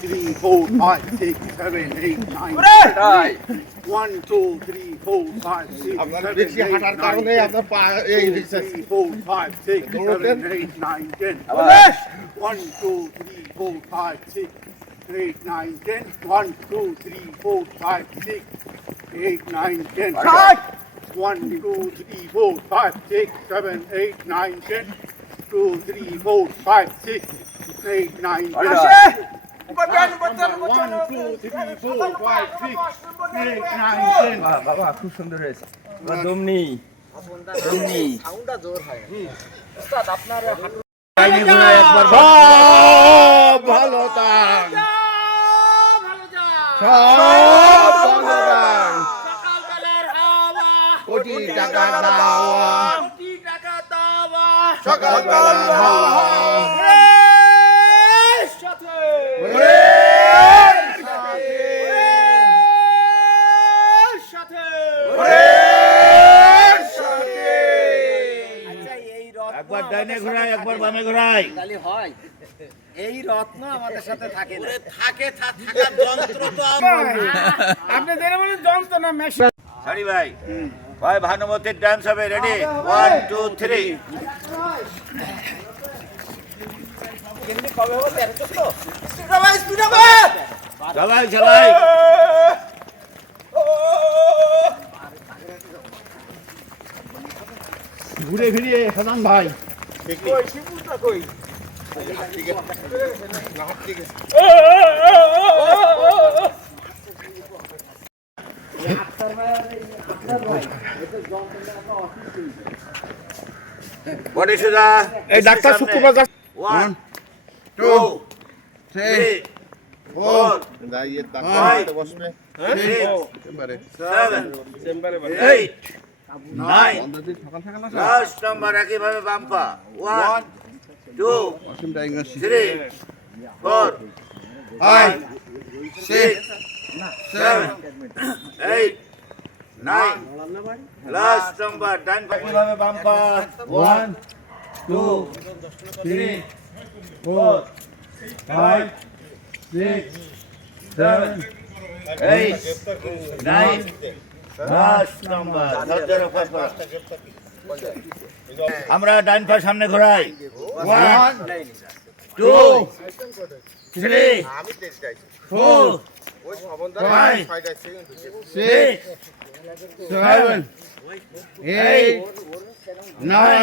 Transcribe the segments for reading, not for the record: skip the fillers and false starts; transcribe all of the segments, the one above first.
3, 4, 5, 6, 7, 8, 9, 1, 2, 3, 4, 5, 6, 7, 8, 9, 10, 3, 4, 5, 6, 7, 8, 9, 10. 1, 2, 3, 4, 5, 6, 8, 9, 10. 1, 2, 3, 4, 5, 6, 8, 9, 10. 1, 2, 3, 4, 5, 6, 7, 8, 9, 10. 2, 3, 4, 5, 6, 8, 9, 10. 1, 2, 3, 4, 5, 6, 8, 9, 10. বাবা খুব সুন্দর হয়েছে দমনি দমনি সব ভালো তান সব ভালো তান কোটি টাকা দাওয়া সকালবেলা হাওয়া একবার ডাইনে ঘোরাই একবার বামে ঘোরাই তাহলে হয় এই রত্ন আমাদের সাথে থাকে না থাকার যন্ত্র তো আপনি যেটা বলেন যন্ত্র না মেশিন সারি ভাই ভাই ভানুমতির ডান্স হবে রেডি 1 2 3 সবাই সবাই ঘুরে ফিরিয়ে সাজান ভাই বডি সোজা এই ডাক্তার শুক্রবার 1 2 3 4 দাঁড়িয়ে Five. বসবে 6 চেম্বারে 7 8 9 সকাল থাকে না লাস্ট নাম্বার একইভাবে বাম্পা 1 2 অসীম ডায়াগনোসিস 3 4 5 6 7 8 9 লাস্ট নাম্বার ডান একইভাবে বাম্পা 1 2 3 4 5 6 7 8 9 লাস্ট নাম্বার ধৈর্যের উপর করা। আমরা ডান পা সামনে ঘোরাই 1 2 3 4 5 6 7 8 9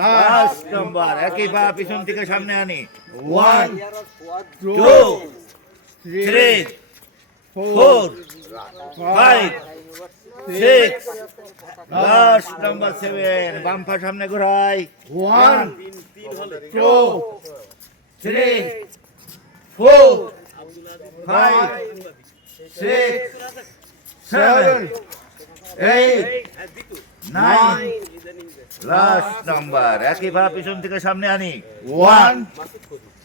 লাস্ট নাম্বার একই পা পিছন থেকে সামনে আনি 1 2 3 4 5 6 লাস্ট নাম্বার 7 বাম পা সামনে ঘোরাই 1 2 3 4 5 6 7 8 9 লাস্ট নাম্বার একই পা পিছন থেকে সামনে আনি 1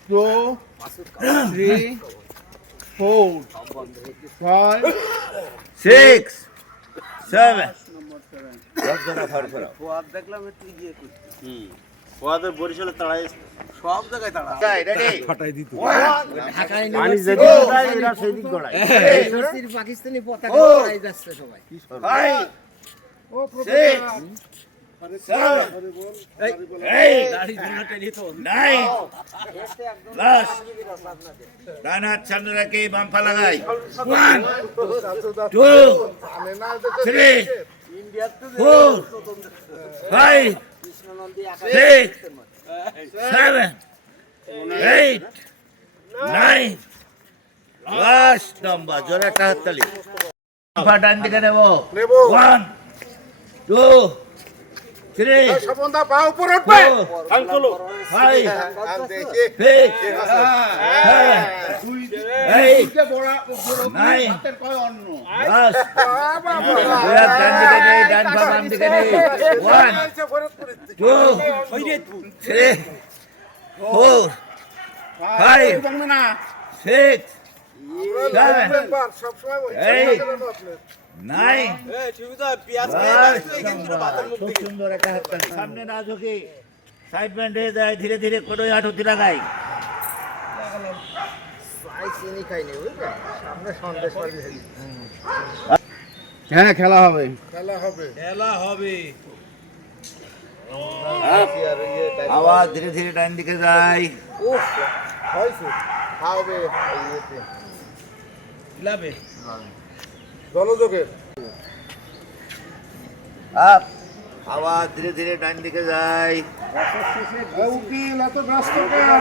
2 3 4 5 6 7 ধৈর্য ফার করা দেখলাম একটু ইয়ে করতে ওদের বরিশালে তাড়াই সব জায়গায় তাড়া রেডি ফাটাই দিত ঢাকায় পানি যেদিকে যায় এরা সেদিক গড়ায় পাকিস্তানি পতাকা উড়াই যাচ্ছে সবাই 5 6 ডান হাত সামনে রেখে বাম পা লাগাই 1 2 3 4 5 6 7 8 9 লাস্ট নাম্বার জোরে একটা হাততালি পা ডান দিকে নেব 1 2 3 সবন্দা পা উপর উঠবে 4 5 6 7 8 হাতের কয় অন্য লাস্ট ডান দিকে নেই ডান পা বাম দিকে নেই 1 2 3 4 5 না 6 7 সব সময় 8 9 খুব সুন্দর একটা হাততালি সামনে না ঝুঁকি সাইড ব্যান্ড হয়ে যায় ধীরে ধীরে কোনোই হাঁটুতি লাগাই চিনি খাইনি বুঝলেন সামনে সন্দেশ পাবি হ্যাঁ খেলা হবে আওয়াজ ধীরে ধীরে ডান দিকে যায়। হয়েছে খাওয়াবে ইয়েতে আপ আওয়াজ ধীরে ধীরে ডান দিকে যায়। উকিল এত ব্যস্ত কেন?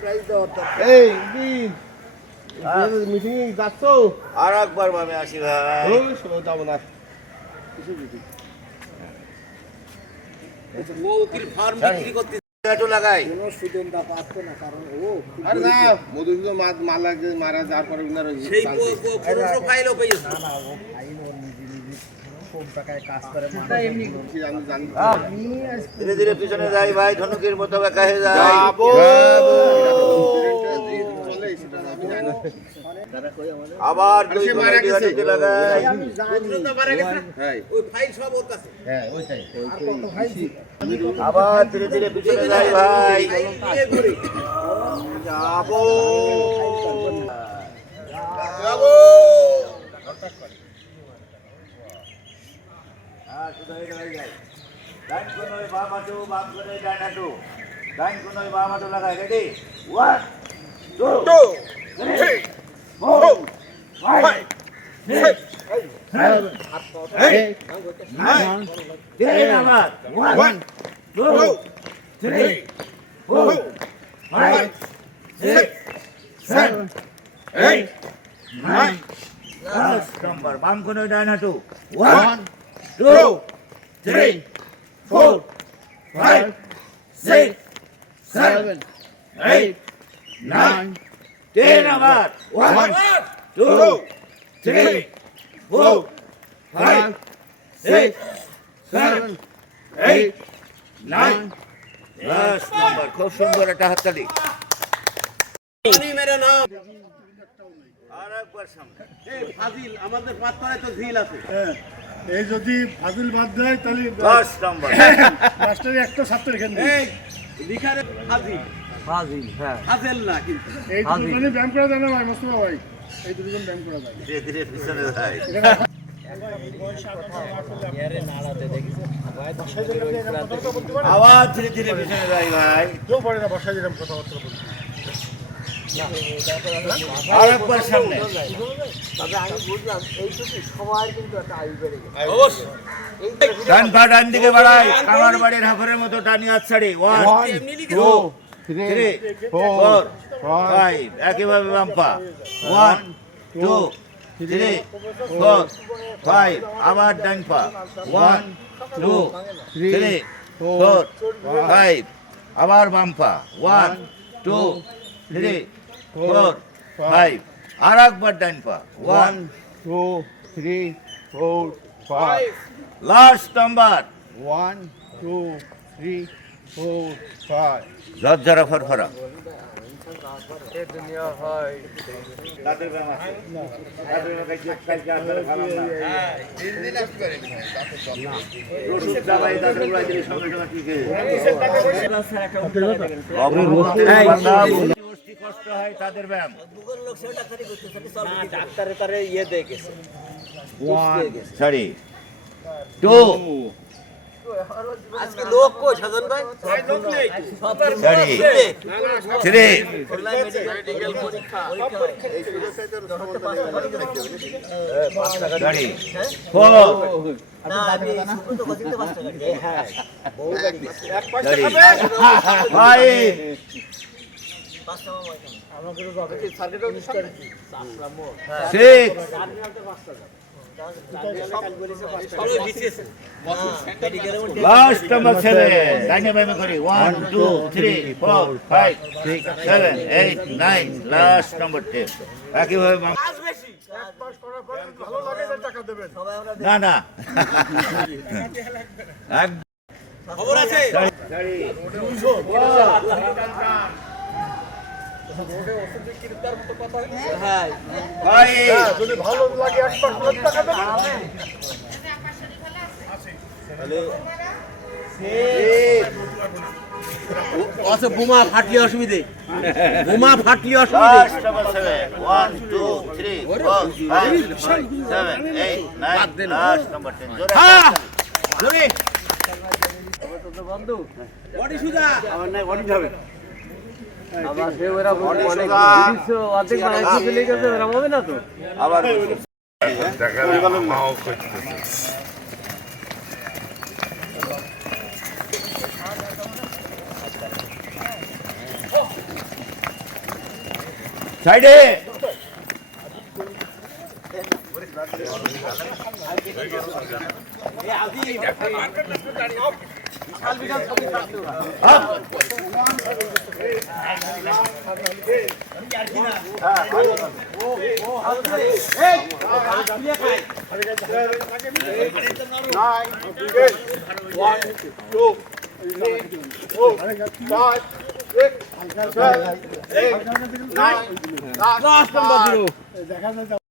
প্রাইজ দেওয়ার দরকার এই মিটিং যাচ্ছ? আর একবার বামে আসি ভাই। যাবো না। ও উকিল ফার্ম বিক্রি করতে একটু লাগাই। কোনো সুগন্ধা পাচ্ছে না কারণ ও আরে না মধুসূদন মারা যাওয়ার পরে উনার সেই প্রোফাইলও পেয়েছে না ও ফাইল ও নিজে নিজে কম টাকায় কাজ করে আমি জানি ধীরে ধীরে পিছনে যাই ভাই, ধনুকের মতো বেঁকা হয়ে যায়। যাবো চলে সেটা আমি জানি না। আবার দুই সে কোণে মারা গেছে। ডিভাইডারটি লাগাই। আমি জানি হ্যাঁ ওই ফাইল সব ওর কাছে হ্যাঁ ওইটাই আর কত ফাইল আবার ধীরে ধীরে পিছনে যাই ভাই। নিয়ে ঘুরে যাবো হ্যাঁ, শুধু এটা হয়ে যায়। ডান কোণে বাম হাঁটু, বাম কোণে ডান হাঁটু। ডান কোণে বাম হাঁটু লাগাই। রেডি? 1 2 3 4 5 6 7 8 9 10 আবার 1 2 3 4 5 6 7 8 9 10 নম্বর বাম কোণে ডান হাঁটু 1 2 3 4 5 6 7 8 9 10 আবার 1 2 3 4 5 6 7 8 9 10 নম্বর। খুব সুন্দর একটা হাততালি। মেরে নাম আর একবার সামনে। ফাজিল আমাদের পাত্তরে তো ঝিল আছে এই যদি ফাজিল বাদ দেয় তাহলে 10 নম্বর। মাস্টারি একটা ছাত্র এখানে নেই। এই লিখারে ফাজিল ফাজিল, হ্যাঁ ফাজেল না কিন্তু এই দুজনে ব্যায়াম করা যায় না ভাই মোস্তফা ভাই, এই দুজন ব্যায়াম করা যায়। ধীরে ধীরে পিছনে যাই। আওয়াজ ধীরে ধীরে পিছনে যাই ভাই। কেউ পড়ে না বসায় যেরকম কথাবার্তা বলছি। আর একবার সামনে। তবে আমি বুঝলাম এইটুকু সবার কিন্তু একটা আয়ু বেড়ে গেছে ডান পা ডান দিকে বাড়াই, কামার বাড়ির হাফের মতো টানি হাত ছাড়ি। 1 2 3 4 5 একইভাবে বাম পা। 1 2 3 4 5 আবার ডান পা। 1 2 3 4 5 আবার বাম পা। 1 2 3 4 5 আর একবার ডান পা। 1 2 3 4 5 লাস্ট নাম্বার। 1 2 3 4 5 ঝরঝরা ফরফরা। দুনিয়া হয় দাঁতের ব্যায়াম আছে। দাঁতের ব্যায়াম কালকে আপনারা খালাম না। রসুন চাবাই দাঁতের গোড়ায় দিলে সঙ্গে সঙ্গে ঠিক হয়ে যায়। অস্থি কষ্ট হয় তাদের ব্যায়াম। ডাক্তারে তারে ইয়ে দিয়ে গেছে 1 সরি 2 আজকে লোক কই সাজন ভাই সরি 3 মেডিকেল পরীক্ষা সরি 4 না আমি শুধু তো গজিতে 5 টাকা হ্যাঁ সরি 5 আমাকে তো যাবে কি সার্কিটও নিশ্চয় 6 লাস্ট নাম্বার 7 ডাইনে বামে করি 1 2 3 4 5 6 7 8 9 লাস্ট নাম্বার 10 একইভাবে না না খবর আছে হ্যাঁ যদি ভালো লাগে 1 পাঁচ লাখ টাকা দেবেন। তাহলে অসে বোমা ফাটলি অসুবিধে বোমা ফাটলি অসুবিধে লাস্ট নাম্বার 7 1 2 3 4 5 6 7 8 9 লাস্ট নাম্বার 10 জোরে হ্যাঁ জোরে বডি সুজা আবার সে ওরা অনেক দৃশ্য অর্ধেক বানাইতে চলে গেছে ওরা হবে না তো আবার সাইডে Last number 0.